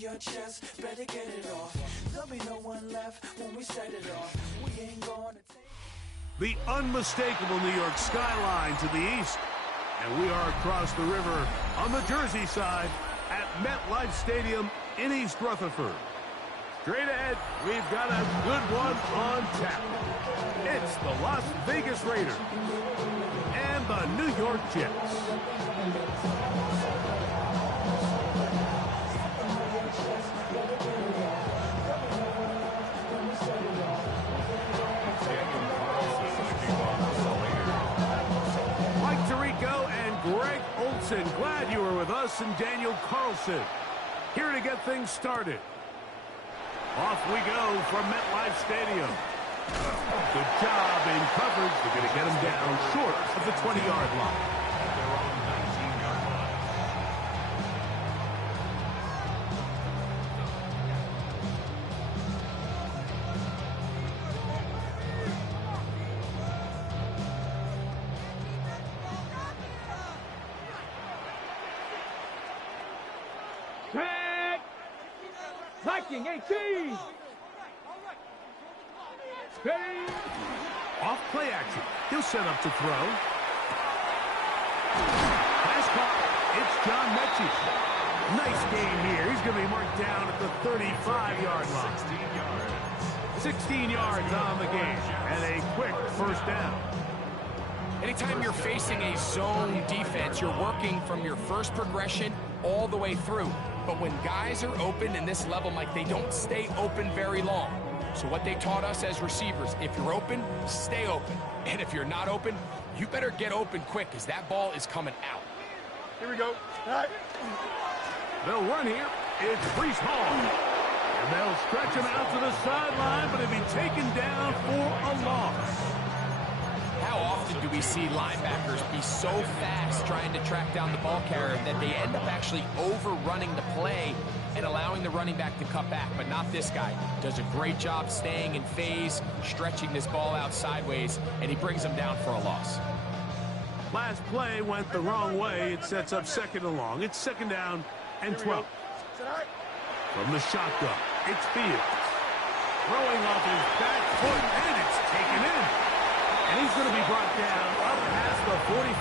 your chest, better get it off. There'll be no one left when we set it off. We ain't gonna take... The unmistakable New York skyline to the east. And we are across the river on the Jersey side at MetLife Stadium in East Rutherford. Straight ahead, we've got a good one on tap. It's the Las Vegas Raiders and the New York Jets. Mike Tirico and Greg Olson, glad you were with us, and Daniel Carlson here to get things started. Off we go from MetLife Stadium. Good job in coverage. They're going to get him down short of the 20-yard line. Viking 18. Steady. Off play action. He'll set up to throw. Pass caught. It's John Mechie. Nice game here. He's going to be marked down at the 35-yard line. 16 yards on the game and a quick first down. Anytime you're facing a zone defense, you're working from your first progression all the way through. But when guys are open in this level, Mike, they don't stay open very long. So what they taught us as receivers, if you're open, stay open. And if you're not open, you better get open quick because that ball is coming out. Here we go. All right. They'll run here. It's Brees Hall. And they'll stretch him out to the sideline, but he'll be taken down for a loss. How often do we see linebackers be so fast trying to track down the ball carrier that they end up actually overrunning the play and allowing the running back to cut back? But not this guy. Does a great job staying in phase, stretching this ball out sideways, and he brings him down for a loss. Last play went the wrong way. It sets up second and long. It's second down and 12. From the shotgun, it's Fields. Throwing off his back foot, and it's taken in. And he's going to be brought down up past the 45.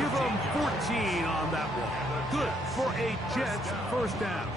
Give him 14 on that one. Good for a Jets first down.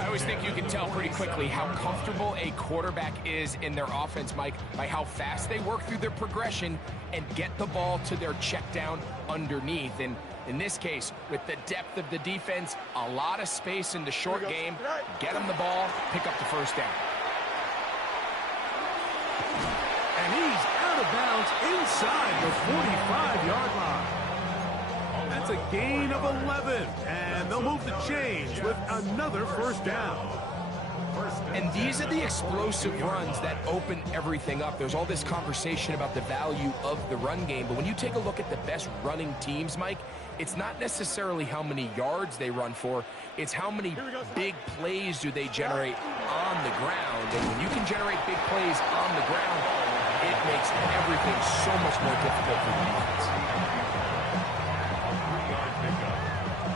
I always think you can tell pretty quickly how comfortable a quarterback is in their offense, Mike, by how fast they work through their progression and get the ball to their check down underneath. And in this case, with the depth of the defense, a lot of space in the short game, get them the ball, pick up the first down. And he's out of bounds inside the 45-yard line. That's a gain of 11, and they'll move the change with another first down. And these are the explosive runs that open everything up. There's all this conversation about the value of the run game, but when you take a look at the best running teams, Mike, it's not necessarily how many yards they run for, it's how many big plays do they generate on the ground. And when you can generate big plays on the ground, it makes everything so much more difficult for the defense. 3-yard pickup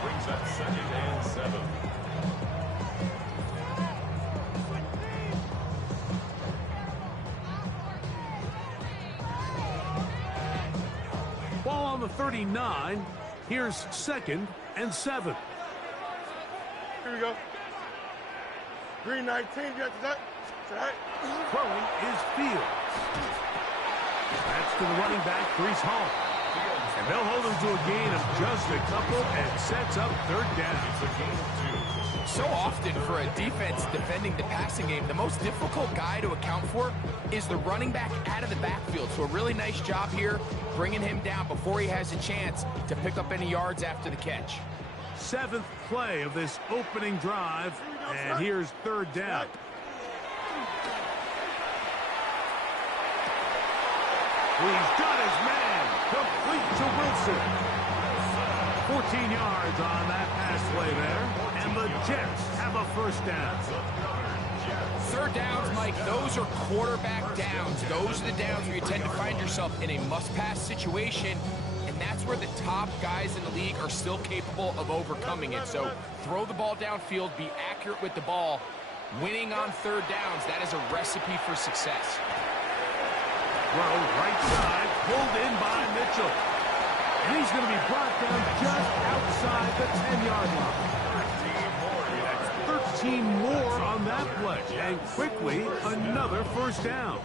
brings up second and 7. Ball on the 39. Here's second and 7. Here we go. Green 19. You got that? Throwing is Fields. That's to the running back, Brees Hall. And they'll hold him to a gain of just a couple and sets up third down. It's a gain of 2. So often for a defense defending the passing game, the most difficult guy to account for is the running back out of the backfield. So a really nice job here, bringing him down before he has a chance to pick up any yards after the catch. 7th play of this opening drive, and here's third down. He's got his man, complete to Wilson. 14 yards on that pass play there, and the Jets have a first down. Third downs, Mike, those are quarterback downs. Those are the downs where you tend to find yourself in a must-pass situation, and that's where the top guys in the league are still capable of overcoming it. So throw the ball downfield, be accurate with the ball. Winning on third downs, that is a recipe for success. Throw right side, pulled in by Mitchell. And he's going to be brought down just outside the 10-yard line. 13 more on that play. And quickly, another first down.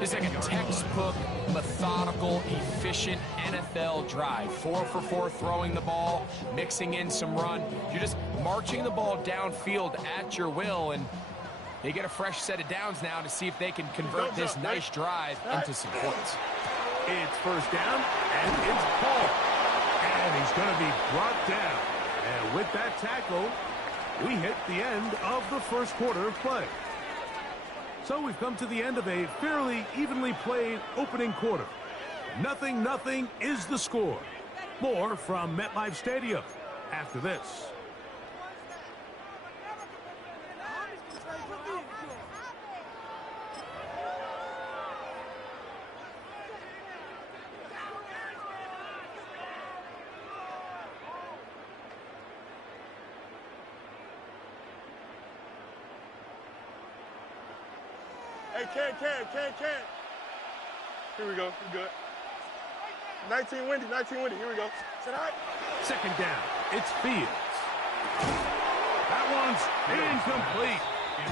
It's like a textbook, methodical, efficient NFL drive. 4 for 4 throwing the ball, mixing in some run. You're just marching the ball downfield at your will, and they get a fresh set of downs now to see if they can convert this nice drive into some points. It's first down, and it's Paul. And he's going to be brought down. And with that tackle, we hit the end of the first quarter of play. So we've come to the end of a fairly evenly played opening quarter. 0-0 is the score. More from MetLife Stadium after this. Hey, can. Here we go. We good. 19 windy. Here we go. Sit high. Second down. It's Fields. That one's incomplete.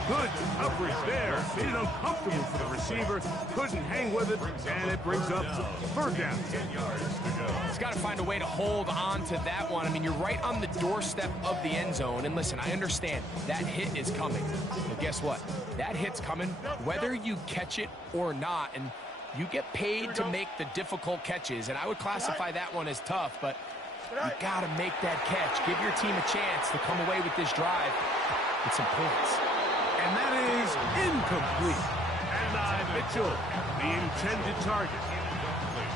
Good coverage there. Made it uncomfortable for the receiver. Couldn't hang with it, and it brings up third down. He's got to find a way to hold on to that one. I mean, you're right on the doorstep of the end zone. And listen, I understand that hit is coming. But guess what? That hit's coming whether you catch it or not. And you get paid to make the difficult catches. And I would classify that one as tough, but you got to make that catch. Give your team a chance to come away with this drive with some points. And that is incomplete. And Mitchell, the intended target.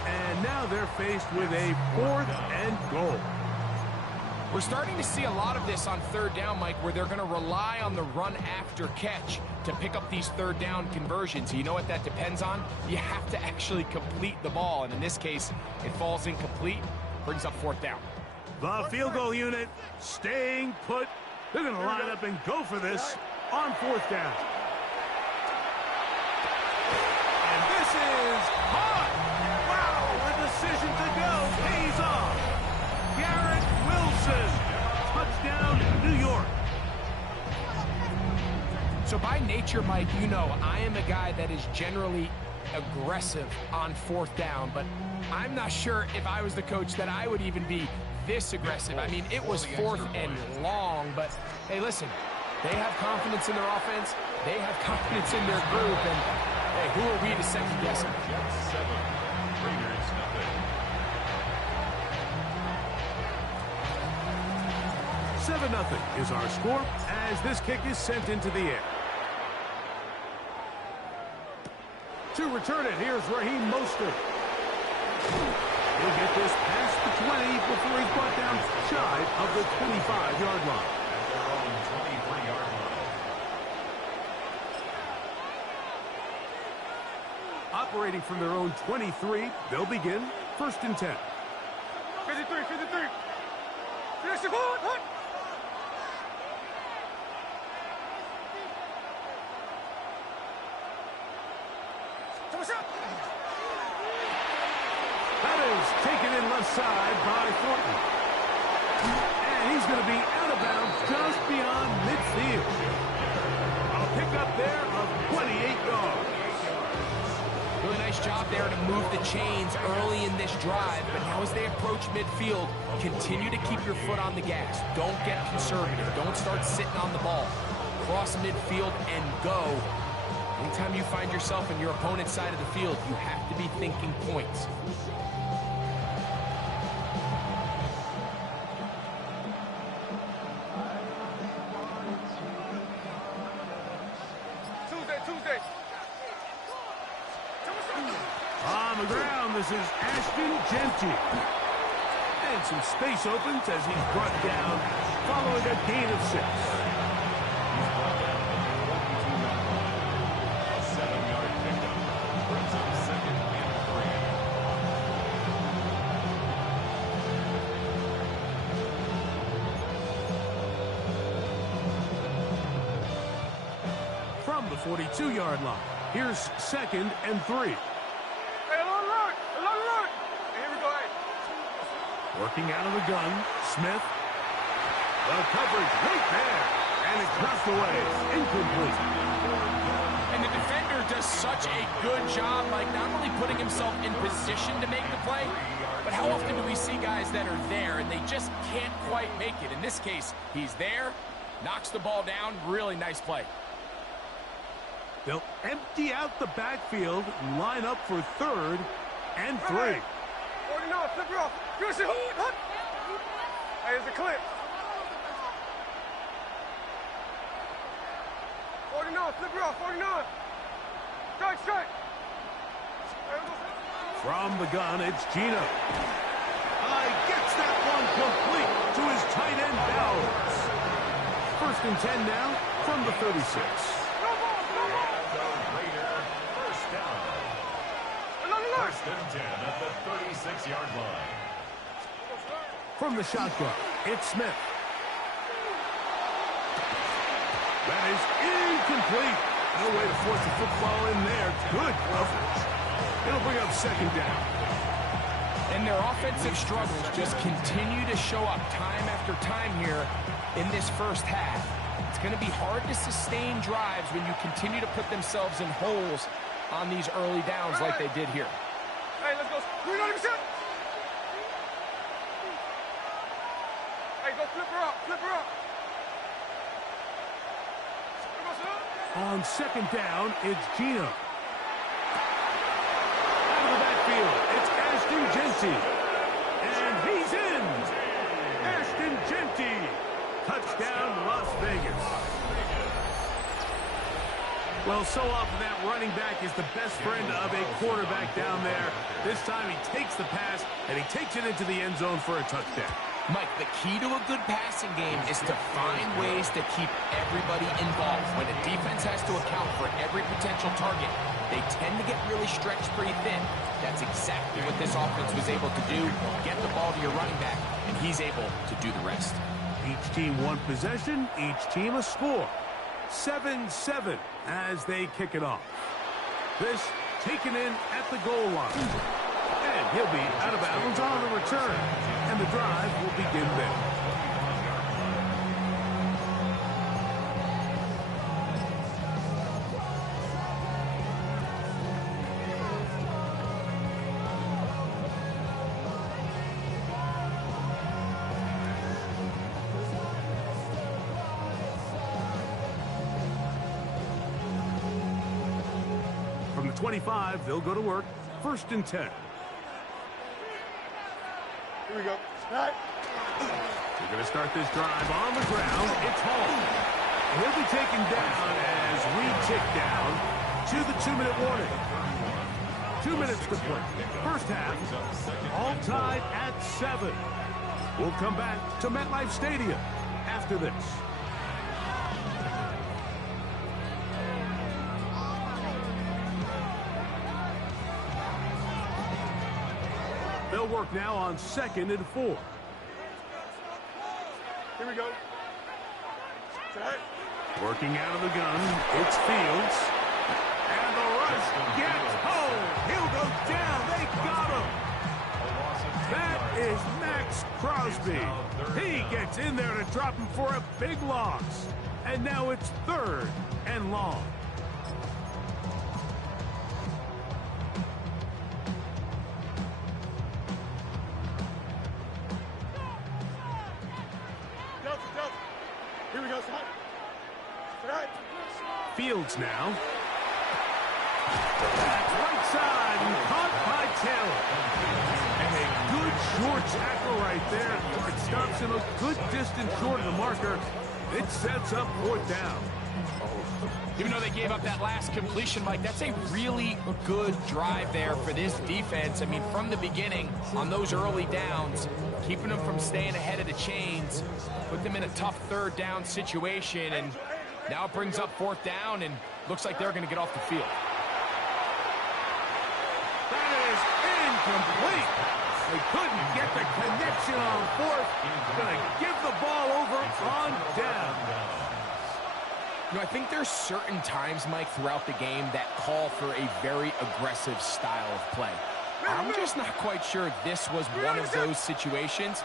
And now they're faced with a 4th and goal. We're starting to see a lot of this on third down, Mike, where they're going to rely on the run after catch to pick up these third down conversions. You know what that depends on? You have to actually complete the ball. And in this case, it falls incomplete, brings up 4th down. The field goal unit staying put. They're going to line up and go for this on 4th down. And this is hot. Wow, the decision to go pays off. Garrett Wilson, touchdown, New York. So by nature, Mike, you know I am a guy that is generally aggressive on 4th down, but I'm not sure if I was the coach that I would even be this aggressive. I mean, it was 4th and long, but hey, listen, they have confidence in their offense, they have confidence in their group, and hey, who are we to second guess them? 7-0 is our score as this kick is sent into the air. To return it, here's Raheem Mostert. He'll get this past the 20 before he's brought down shy of the 25-yard line. Operating from their own 23, they'll begin 1st and 10. 53. That is taken in left side by Thornton. And he's going to be out of bounds just beyond midfield. A pickup there of 28 yards. Really nice job there to move the chains early in this drive, but now as they approach midfield, continue to keep your foot on the gas. Don't get conservative. Don't start sitting on the ball. Cross midfield and go. Anytime you find yourself in your opponent's side of the field, you have to be thinking points. Tuesday. On the ground, this is Ashton Genty. And some space opens as he's brought down following a gain of 6. from the 42-yard line. Here's 2nd and 3. Hey, alert! Alert! Here we go, hey. Working out of the gun, Smith. The coverage right there. And it's knocked away. Incomplete. And the defender does such a good job, like not only putting himself in position to make the play, but how often do we see guys that are there and they just can't quite make it? In this case, he's there, knocks the ball down. Really nice play. They'll empty out the backfield, line up for 3rd and 3. Hey, 49, flip her off. Good shit. Hey, it's a clip. 49, flip her off. 49. Strike. From the gun, it's Gino. Gets that one complete to his tight end Bowers. 1st and 10 now from the 36. First down. 1st and 10 at the 36-yard line. From the shotgun, it's Smith. That is incomplete. No way to force the football in there. Good coverage. It'll bring up 2nd down. And their offensive struggles just continue to show up time after time here in this first half. It's going to be hard to sustain drives when you continue to put themselves in holes on these early downs like they did here. Hey, let's go. 390%. Hey, go flip her up. On 2nd down, it's Gino. Out of the backfield, it's Ashton Genty. And he's in. Ashton Genty. Touchdown, Las Vegas. Well, so often that running back is the best friend of a quarterback down there. This time he takes the pass, and he takes it into the end zone for a touchdown. Mike, the key to a good passing game is to find ways to keep everybody involved. When a defense has to account for every potential target, they tend to get really stretched pretty thin. That's exactly what this offense was able to do. Get the ball to your running back, and he's able to do the rest. Each team one possession, each team a score. 7-7 as they kick it off. This taken in at the goal line. And he'll be out of bounds on the return. And the drive will begin there. From the 25, they'll go to work. 1st and 10. Here we go. All right. We're going to start this drive on the ground. It's Hall. He'll be taken down as we tick down to the 2-minute warning. 2 minutes to play. First half, all tied at 7. We'll come back to MetLife Stadium after this. They'll work now on 2nd and 4. Here we go. Right. Working out of the gun, it's Fields. And the rush gets home. He'll go down. They got him. That is Max Crosby. He gets in there to drop him for a big loss. And now it's 3rd and long. Here we go, son. Right. Fields now. That's right side and caught by Taylor. And a good short tackle right there. It stops him a good distance short of the marker. It sets up 4th down. Even though they gave up that last completion, Mike, that's a really good drive there for this defense. I mean, from the beginning, on those early downs, keeping them from staying ahead of the chains, put them in a tough 3rd down situation, and now it brings up 4th down, and looks like they're going to get off the field. That is incomplete. They couldn't get the connection on 4th. Going to give the ball over on down. You know, I think there's certain times, Mike, throughout the game that call for a very aggressive style of play. I'm just not quite sure this was one of those situations,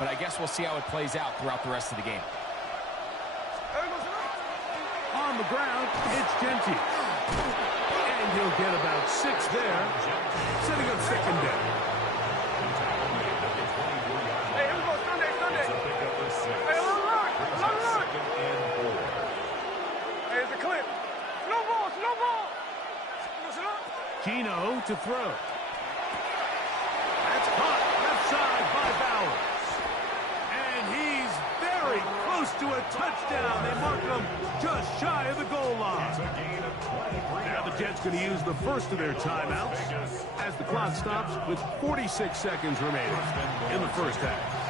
but I guess we'll see how it plays out throughout the rest of the game. On the ground, it's Genty. And he'll get about 6 there, setting up second down. Hey, here we go, Sunday. Hey, look. Hey, it's a clip. Slow ball. Gino to throw. That's caught left side by Bowers. And he's very close to a touchdown. They mark him just shy of the goal line. Now the Jets going to use the first of their timeouts as the clock stops with 46 seconds remaining in the first half.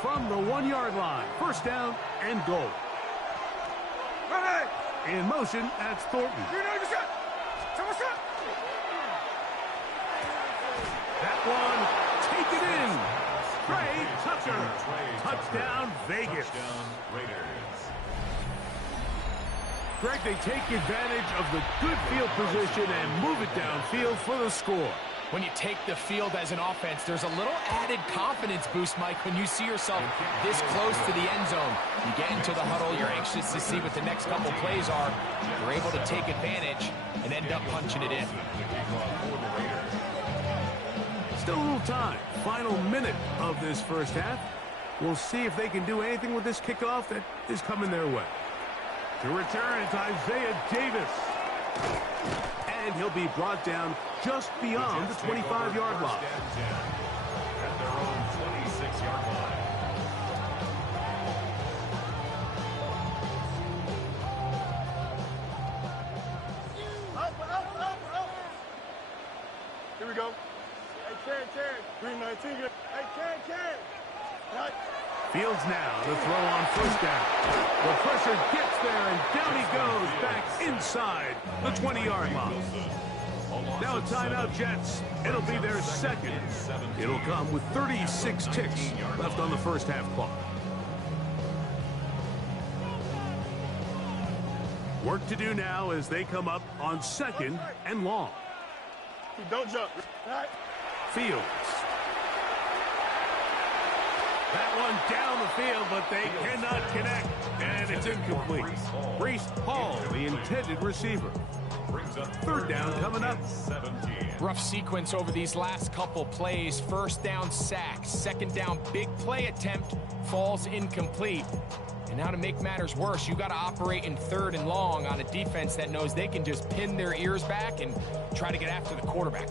From the 1-yard line, first down and goal. In motion, that's Thornton. That one, take it in. Trey Tucker. Touchdown, Vegas. Greg, they take advantage of the good field position and move it downfield for the score. When you take the field as an offense, there's a little added confidence boost, Mike, when you see yourself this close to the end zone. You get into the huddle, you're anxious to see what the next couple plays are. You're able to take advantage and end up punching it in. Still a little time. Final minute of this first half. We'll see if they can do anything with this kickoff that is coming their way. To return, it's Isaiah Davis. And he'll be brought down just beyond the 25-yard line. At their own 26-yard line. Up. Here we go. Hey, Ken. 319. Hey, Ken. Right. Fields now to throw on first down. The pressure gets there, and down he goes back inside the 20-yard line. Now a timeout, Jets. It'll be their second. It'll come with 36 ticks left on the first half clock. Work to do now as they come up on second and long. Don't jump. Right. Fields. That one down the field, but they cannot connect, and it's incomplete. Breece Hall, the intended receiver. Third down coming up. Rough sequence over these last couple plays. First down sack, second down big play attempt, falls incomplete. And now to make matters worse, you got to operate in third and long on a defense that knows they can just pin their ears back and try to get after the quarterback.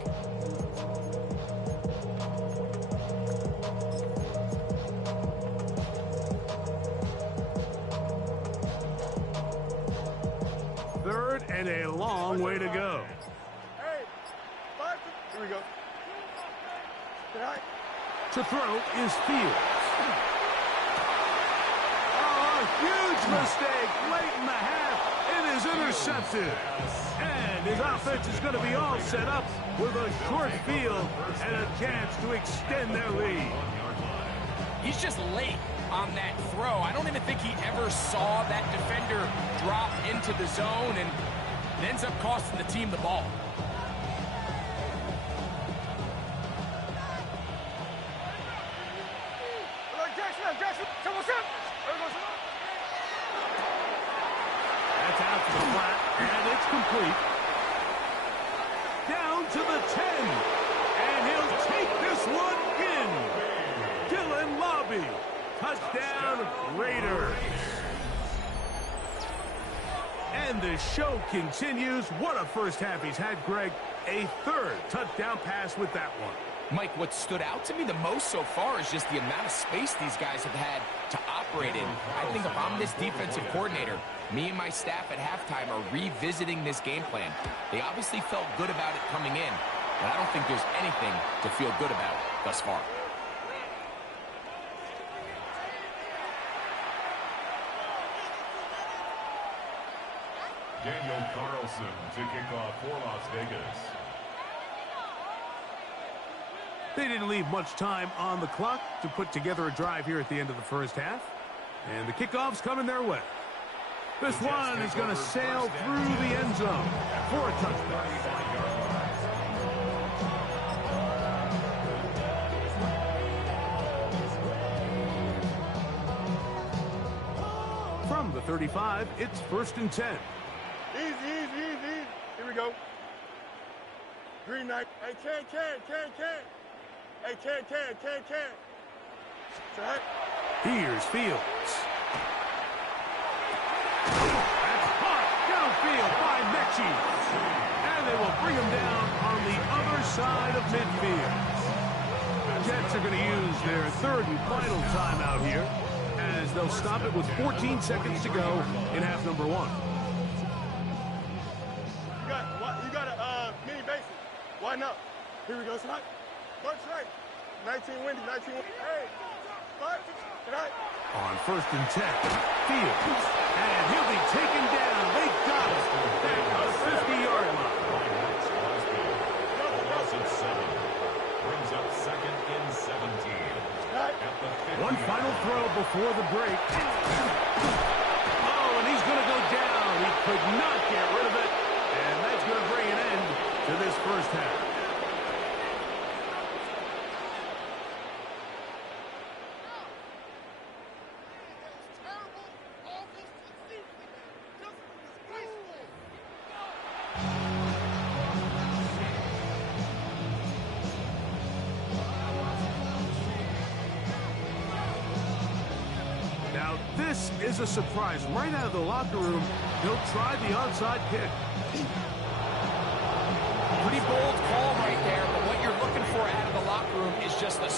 Third and a long way to go. Hey, here we go. Right. To throw is Fields. Oh, a huge mistake late in the half. It is intercepted. And his offense is going to be all set up with a short field and a chance to extend their lead. He's just late on that throw. I don't even think he ever saw that defender drop into the zone, and it ends up costing the team the ball. That's out to the flat, and it's complete. Down to the 10, and he'll take this one in. Dylan Lobby. Touchdown, Raiders. And the show continues. What a first half he's had, Greg. A third touchdown pass with that one. Mike, what stood out to me the most so far is just the amount of space these guys have had to operate in. I think if I'm this defensive coordinator, me and my staff at halftime are revisiting this game plan. They obviously felt good about it coming in, but I don't think there's anything to feel good about thus far. Daniel Carlson to kick off for Las Vegas. They didn't leave much time on the clock to put together a drive here at the end of the first half. And the kickoff's coming their way. This one is going to sail through the end zone for a touchdown. From the 35, it's 1st and 10. Easy, easy, easy, easy. Here we go. Green knight. Hey, can. Hey, can. Say Here's Fields. That's caught downfield by Mechie. And they will bring him down on the other side of midfield. The Jets are going to use their 3rd and final timeout here, as they'll stop it with 14 seconds to go in half number 1. You got a mini basis. Why not? Here we go, son. Bunch right. 19 windy. Hey, bunch right. On 1st and 10, Fields. And he'll be taken down. They got it. Back on the 50-yard line. Loss of 7. Brings up 2nd and 17. One final throw before the break. Oh, and he's going to go down. He could not get rid of it. And that's going to bring an end to this first half. Now, this is a surprise. Right out of the locker room, he'll try the onside kick. Pretty bold call right there, but what you're looking for out of the locker room is just a...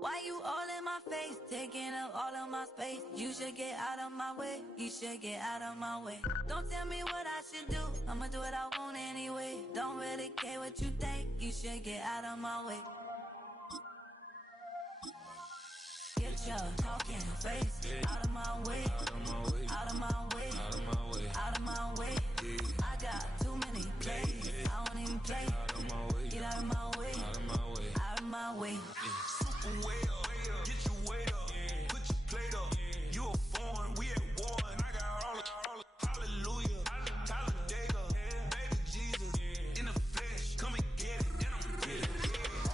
Why you all in my face, taking up all of my space? You should get out of my way, you should get out of my way. Don't tell me what I should do, I'ma do what I want anyway. Don't really care what you think, you should get out of my way. Get your talking face out of my way, out of my way, out of my way, out of my way. I got too many plays, I won't even play. Get out of my way, out of my way, out of my way. Way up, get your weight up, put your plate up. You a foreign, we at war, and I got all the hallelujah, Talladega, baby Jesus, in the flesh, come and get it, and I'm get it.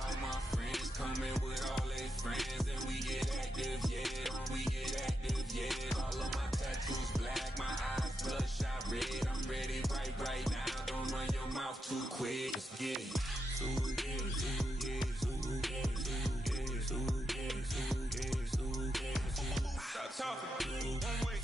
All my friends coming with all their friends, and we get active, yeah, all of my tattoos black, my eyes bloodshot red, I'm ready right now, don't run your mouth too quick, let's get it. Stop talking. One way.